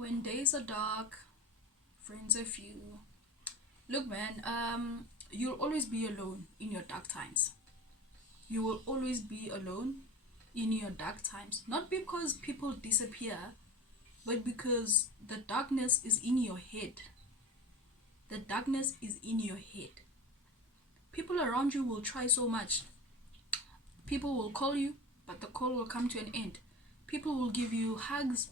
When days are dark, friends are few. Look, man, you'll always be alone in your dark times. You will always be alone in your dark times. Not because people disappear, but because the darkness is in your head. The darkness is in your head. People around you will try so much. People will call you, but the call will come to an end. People will give you hugs,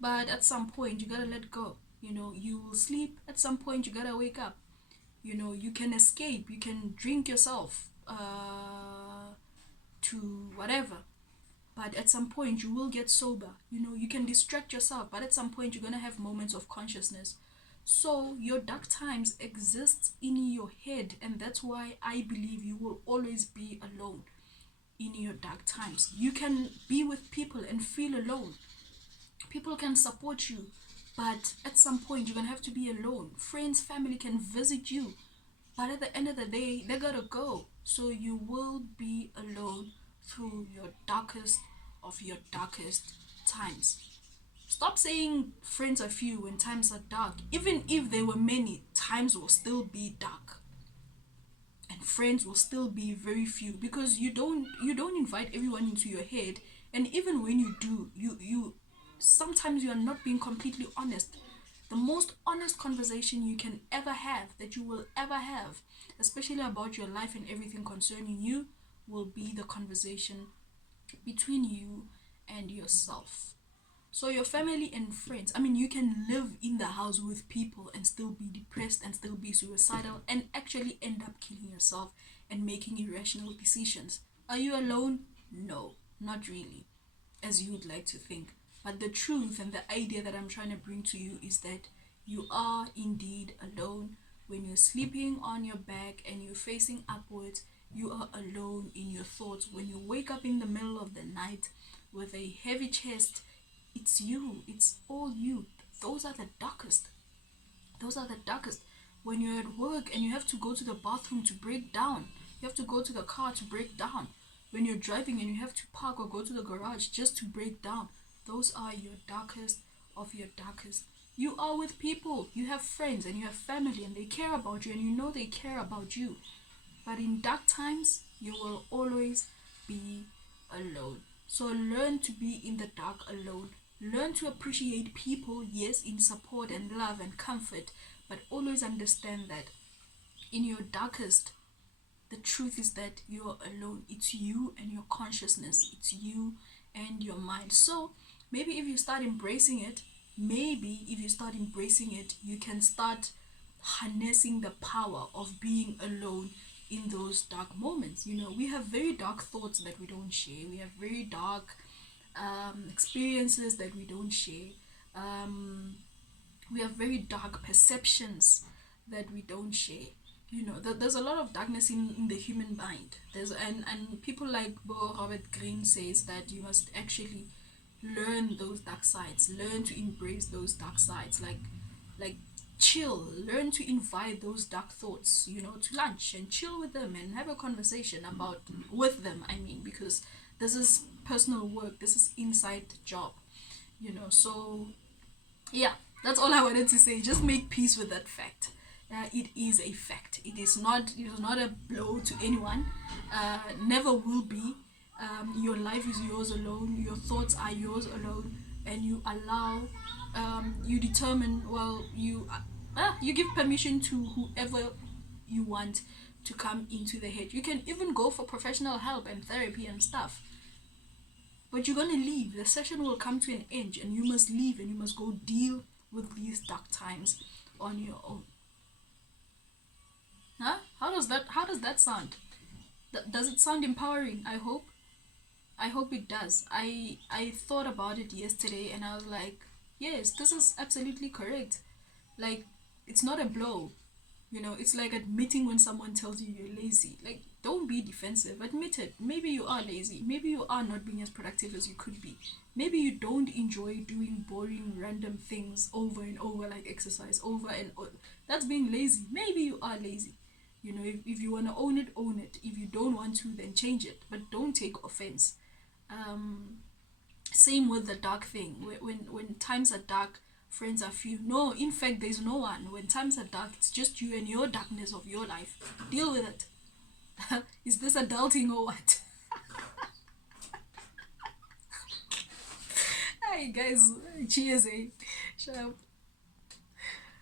but at some point you gotta let go. You will sleep, at some point you gotta wake up. You can escape, you can drink yourself to whatever, but at some point you will get sober. You can distract yourself, but at some point you're gonna have moments of consciousness. So your dark times exist in your head, and that's why I believe you will always be alone in your dark times. You can be with people and feel alone. People can support you, but at some point you're gonna have to be alone. Friends, family can visit you, but at the end of the day, they gotta go. So you will be alone through your darkest of your darkest times. Stop saying friends are few when times are dark. Even if there were many, times will still be dark. And friends will still be very few, because you don't invite everyone into your head. And even when you do, you sometimes you are not being completely honest. The most honest conversation you can ever have, that you will ever have, especially about your life and everything concerning you, will be the conversation between you and yourself. So your family and friends, I mean, you can live in the house with people and still be depressed and still be suicidal and actually end up killing yourself and making irrational decisions. Are you alone? No, not really, as you would like to think. But the truth and the idea that I'm trying to bring to you is that you are indeed alone. When you're sleeping on your back and you're facing upwards, you are alone in your thoughts. When you wake up in the middle of the night with a heavy chest, it's you. It's all you. Those are the darkest. Those are the darkest. When you're at work and you have to go to the bathroom to break down, you have to go to the car to break down. When you're driving and you have to park or go to the garage just to break down, those are your darkest of your darkest. You are with people, you have friends and you have family, and they care about you, and you know they care about you. But in dark times, you will always be alone. So learn to be in the dark alone. Learn to appreciate people, yes, in support and love and comfort, but always understand that in your darkest, the truth is that you are alone. It's you and your consciousness, it's you and your mind. So maybe if you start embracing it, you can start harnessing the power of being alone in those dark moments. We have very dark thoughts that we don't share. We have very dark experiences that we don't share. Um, we have very dark perceptions that we don't share. There's a lot of darkness in the human mind. And people like Bo Robert Greene says that you must actually learn those dark sides, learn to embrace those dark sides, like chill, learn to invite those dark thoughts, to lunch and chill with them and have a conversation about with them. I mean, because this is personal work, this is inside job, so yeah, that's all I wanted to say. Just make peace with that fact. It is a fact. It is not a blow to anyone. Never will be. Your life is yours alone. Your thoughts are yours alone, and you allow. You determine. Well, you give permission to whoever you want to come into the head. You can even go for professional help and therapy and stuff. But you're gonna leave. The session will come to an end, and you must leave, and you must go deal with these dark times on your own. Huh? How does that sound? Does it sound empowering? I hope it does. I thought about it yesterday and I was like, yes, this is absolutely correct. Like, it's not a blow. It's like admitting when someone tells you you're lazy. Like, don't be defensive. Admit it. Maybe you are lazy. Maybe you are not being as productive as you could be. Maybe you don't enjoy doing boring, random things over and over, like exercise over and over. That's being lazy. Maybe you are lazy. If you want to own it, own it. If you don't want to, then change it. But don't take offense. um Same with the dark thing. When times are dark, Friends are few. No, in fact, there's no one. When times are dark, it's just you and your darkness of your life. Deal with it. Is this adulting or what? Hi guys, cheers, eh? Shut up.